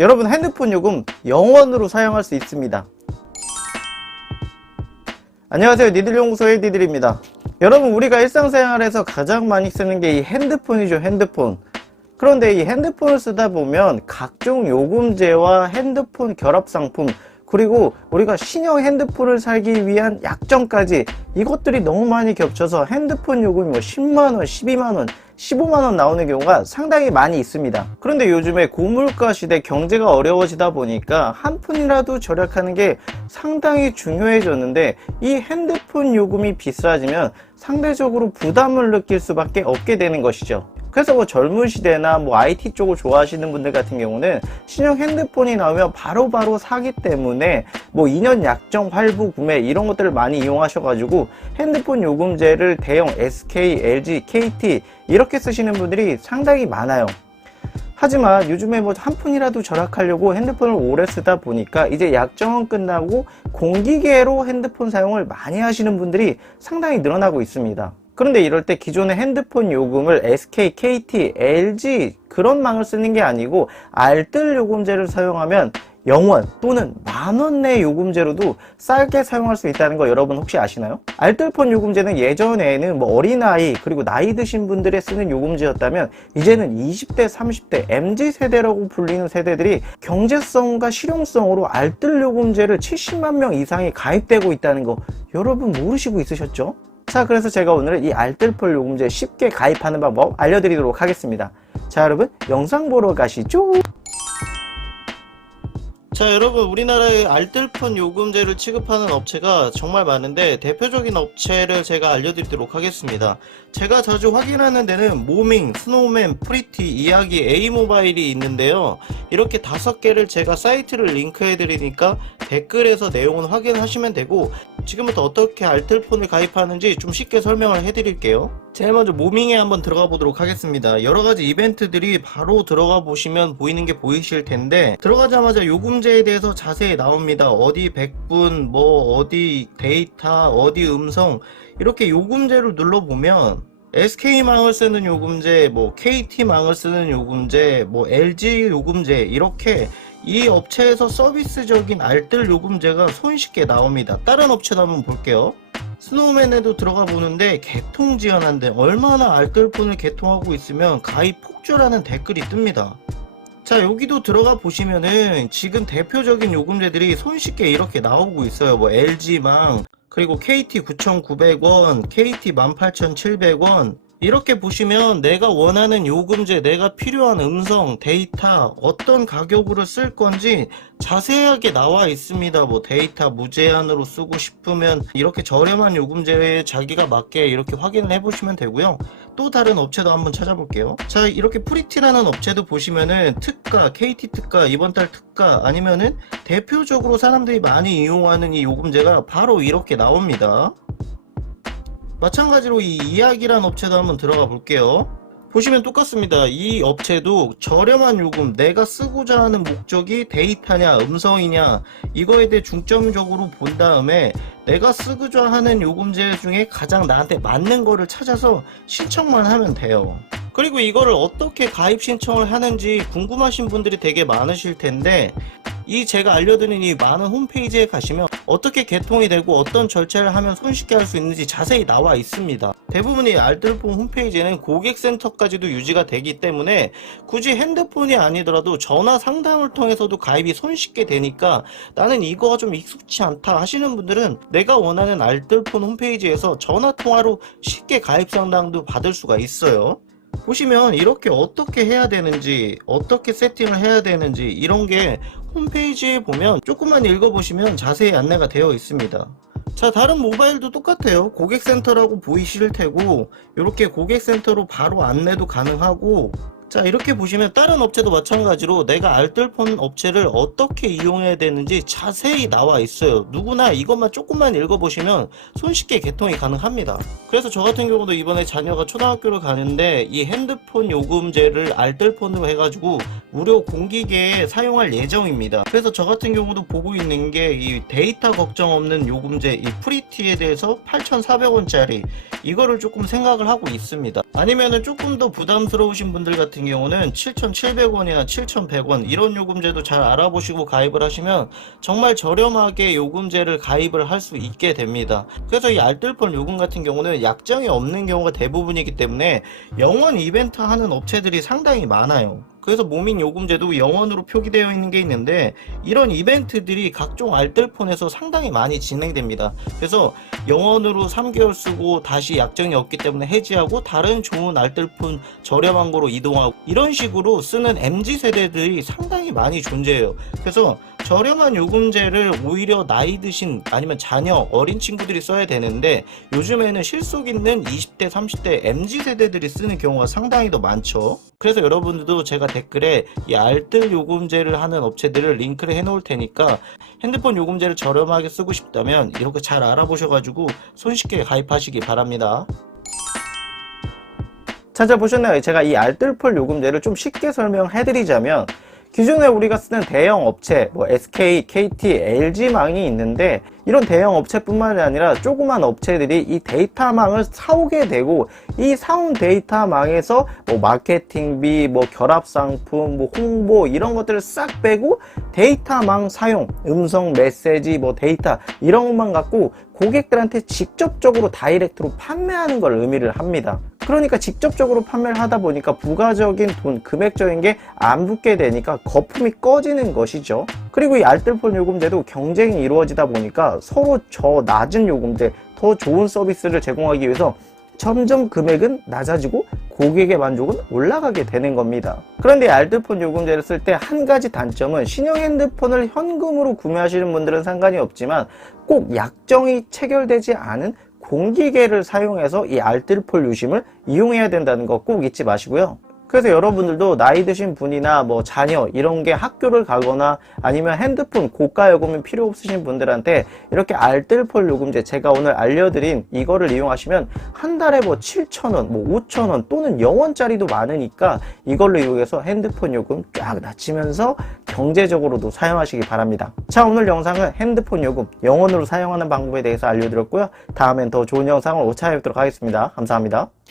여러분 핸드폰 요금 0원으로 사용할 수 있습니다. 안녕하세요. 니들연구소의 니들입니다. 여러분 우리가 일상생활에서 가장 많이 쓰는 게 이 핸드폰이죠. 핸드폰. 그런데 이 핸드폰을 쓰다 보면 각종 요금제와 핸드폰 결합 상품 그리고 우리가 신형 핸드폰을 살기 위한 약정까지 이것들이 너무 많이 겹쳐서 핸드폰 요금이 뭐 10만원, 12만원, 15만원 나오는 경우가 상당히 많이 있습니다. 그런데 요즘에 고물가 시대 경제가 어려워지다 보니까 한 푼이라도 절약하는 게 상당히 중요해졌는데 이 핸드폰 요금이 비싸지면 상대적으로 부담을 느낄 수밖에 없게 되는 것이죠. 그래서 뭐 젊은 시대나 뭐 IT 쪽을 좋아하시는 분들 같은 경우는 신형 핸드폰이 나오면 바로 바로 사기 때문에 뭐 2년 약정 할부 구매 이런 것들을 많이 이용하셔가지고 핸드폰 요금제를 대형 SK, LG, KT 이렇게 쓰시는 분들이 상당히 많아요. 하지만 요즘에 뭐 한 푼이라도 절약하려고 핸드폰을 오래 쓰다 보니까 이제 약정은 끝나고 공기계로 핸드폰 사용을 많이 하시는 분들이 상당히 늘어나고 있습니다. 그런데 이럴 때 기존의 핸드폰 요금을 SK, KT, LG 그런 망을 쓰는 게 아니고 알뜰 요금제를 사용하면 0원 또는 만원 내 요금제로도 싸게 사용할 수 있다는 거 여러분 혹시 아시나요? 알뜰폰 요금제는 예전에는 뭐 어린아이 그리고 나이 드신 분들이 쓰는 요금제였다면 이제는 20대 30대 MZ 세대라고 불리는 세대들이 경제성과 실용성으로 알뜰 요금제를 70만 명 이상이 가입되고 있다는 거 여러분 모르시고 있으셨죠? 자 그래서 제가 오늘은 이 알뜰폰 요금제 쉽게 가입하는 방법 알려드리도록 하겠습니다. 자 여러분 영상 보러 가시죠. 자 여러분 우리나라의 알뜰폰 요금제를 취급하는 업체가 정말 많은데 대표적인 업체를 제가 알려드리도록 하겠습니다. 제가 자주 확인하는 데는 모밍, 스노우맨, 프리티, 이야기, A모바일이 있는데요. 이렇게 다섯 개를 제가 사이트를 링크해 드리니까 댓글에서 내용을 확인하시면 되고 지금부터 어떻게 알뜰폰을 가입하는지 좀 쉽게 설명을 해드릴게요. 제일 먼저 모밍에 한번 들어가 보도록 하겠습니다. 여러 가지 이벤트들이 바로 들어가 보시면 보이는 게 보이실 텐데 들어가자마자 요금제에 대해서 자세히 나옵니다. 어디 백분, 뭐 어디 데이터, 어디 음성 이렇게 요금제를 눌러보면 SK망을 쓰는 요금제, 뭐 KT망을 쓰는 요금제, 뭐 LG 요금제 이렇게 이 업체에서 서비스적인 알뜰 요금제가 손쉽게 나옵니다. 다른 업체도 한번 볼게요. 스노우맨에도 들어가 보는데 개통 지원한데 얼마나 알뜰폰을 개통하고 있으면 가입 폭주라는 댓글이 뜹니다. 자 여기도 들어가 보시면은 지금 대표적인 요금제들이 손쉽게 이렇게 나오고 있어요. 뭐 LG망 그리고 KT 9,900원, KT 18,700원 이렇게 보시면 내가 원하는 요금제, 내가 필요한 음성, 데이터, 어떤 가격으로 쓸 건지 자세하게 나와 있습니다. 뭐 데이터 무제한으로 쓰고 싶으면 이렇게 저렴한 요금제에 자기가 맞게 이렇게 확인을 해보시면 되고요. 또 다른 업체도 한번 찾아볼게요. 자, 이렇게 프리티라는 업체도 보시면은 특가, KT 특가, 이번 달 특가 아니면은 대표적으로 사람들이 많이 이용하는 이 요금제가 바로 이렇게 나옵니다. 마찬가지로 이 이야기란 업체도 한번 들어가 볼게요. 보시면 똑같습니다. 이 업체도 저렴한 요금, 내가 쓰고자 하는 목적이 데이터냐, 음성이냐, 이거에 대해 중점적으로 본 다음에 내가 쓰고자 하는 요금제 중에 가장 나한테 맞는 거를 찾아서 신청만 하면 돼요. 그리고 이거를 어떻게 가입 신청을 하는지 궁금하신 분들이 되게 많으실 텐데, 이 제가 알려드린 이 많은 홈페이지에 가시면 어떻게 개통이 되고 어떤 절차를 하면 손쉽게 할 수 있는지 자세히 나와 있습니다. 대부분의 알뜰폰 홈페이지는 고객센터까지도 유지가 되기 때문에 굳이 핸드폰이 아니더라도 전화 상담을 통해서도 가입이 손쉽게 되니까 나는 이거가 좀 익숙치 않다 하시는 분들은 내가 원하는 알뜰폰 홈페이지에서 전화 통화로 쉽게 가입 상담도 받을 수가 있어요. 보시면 이렇게 어떻게 해야 되는지 어떻게 세팅을 해야 되는지 이런 게 홈페이지에 보면 조금만 읽어보시면 자세히 안내가 되어 있습니다. 자 다른 모바일도 똑같아요. 고객센터라고 보이실 테고 이렇게 고객센터로 바로 안내도 가능하고 자 이렇게 보시면 다른 업체도 마찬가지로 내가 알뜰폰 업체를 어떻게 이용해야 되는지 자세히 나와 있어요. 누구나 이것만 조금만 읽어보시면 손쉽게 개통이 가능합니다. 그래서 저 같은 경우도 이번에 자녀가 초등학교를 가는데 이 핸드폰 요금제를 알뜰폰으로 해가지고 무료 공기계에 사용할 예정입니다. 그래서 저 같은 경우도 보고 있는 게 이 데이터 걱정 없는 요금제 이 프리티에 대해서 8,400원짜리 이거를 조금 생각을 하고 있습니다. 아니면은 조금 더 부담스러우신 분들 같은 같은 경우는 7,700원이나 7,100원 이런 요금제도 잘 알아보시고 가입을 하시면 정말 저렴하게 요금제를 가입을 할 수 있게 됩니다. 그래서 이 알뜰폰 요금 같은 경우는 약정이 없는 경우가 대부분이기 때문에 영원 이벤트 하는 업체들이 상당히 많아요. 그래서 모민 요금제도 영원으로 표기되어 있는 게 있는데 이런 이벤트들이 각종 알뜰폰에서 상당히 많이 진행됩니다. 그래서 영원으로 3개월 쓰고 다시 약정이 없기 때문에 해지하고 다른 좋은 알뜰폰 저렴한 거로 이동하고 이런 식으로 쓰는 MZ 세대들이 상당히 많이 존재해요. 그래서 저렴한 요금제를 오히려 나이 드신 아니면 자녀 어린 친구들이 써야 되는데 요즘에는 실속 있는 20대 30대 MZ 세대들이 쓰는 경우가 상당히 더 많죠. 그래서 여러분들도 제가 댓글에 이 알뜰 요금제를 하는 업체들을 링크를 해 놓을 테니까 핸드폰 요금제를 저렴하게 쓰고 싶다면 이렇게 잘 알아보셔가지고 손쉽게 가입하시기 바랍니다. 찾아보셨나요? 제가 이 알뜰폰 요금제를 좀 쉽게 설명해드리자면 기존에 우리가 쓰는 대형 업체, 뭐 SK, KT, LG망이 있는데 이런 대형 업체뿐만이 아니라 조그만 업체들이 이 데이터망을 사오게 되고 이 사온 데이터망에서 뭐 마케팅비, 뭐 결합 상품, 뭐 홍보 이런 것들을 싹 빼고 데이터망 사용, 음성 메시지, 뭐 데이터 이런 것만 갖고 고객들한테 직접적으로 다이렉트로 판매하는 걸 의미를 합니다. 그러니까 직접적으로 판매를 하다 보니까 부가적인 돈, 금액적인 게 안 붙게 되니까 거품이 꺼지는 것이죠. 그리고 이 알뜰폰 요금제도 경쟁이 이루어지다 보니까 서로 저 낮은 요금제, 더 좋은 서비스를 제공하기 위해서 점점 금액은 낮아지고 고객의 만족은 올라가게 되는 겁니다. 그런데 이 알뜰폰 요금제를 쓸 때 한 가지 단점은 신형 핸드폰을 현금으로 구매하시는 분들은 상관이 없지만 꼭 약정이 체결되지 않은 공기계를 사용해서 이 알뜰폰 유심을 이용해야 된다는 거 꼭 잊지 마시고요. 그래서 여러분들도 나이 드신 분이나 뭐 자녀 이런 게 학교를 가거나 아니면 핸드폰 고가 요금이 필요 없으신 분들한테 이렇게 알뜰폰 요금제 제가 오늘 알려드린 이거를 이용하시면 한 달에 뭐 7,000원, 뭐 5,000원 또는 0원짜리도 많으니까 이걸로 이용해서 핸드폰 요금 쫙 낮추면서 경제적으로도 사용하시기 바랍니다. 자 오늘 영상은 핸드폰 요금 0원으로 사용하는 방법에 대해서 알려드렸고요. 다음엔 더 좋은 영상으로 오차뵙도록 하겠습니다. 감사합니다.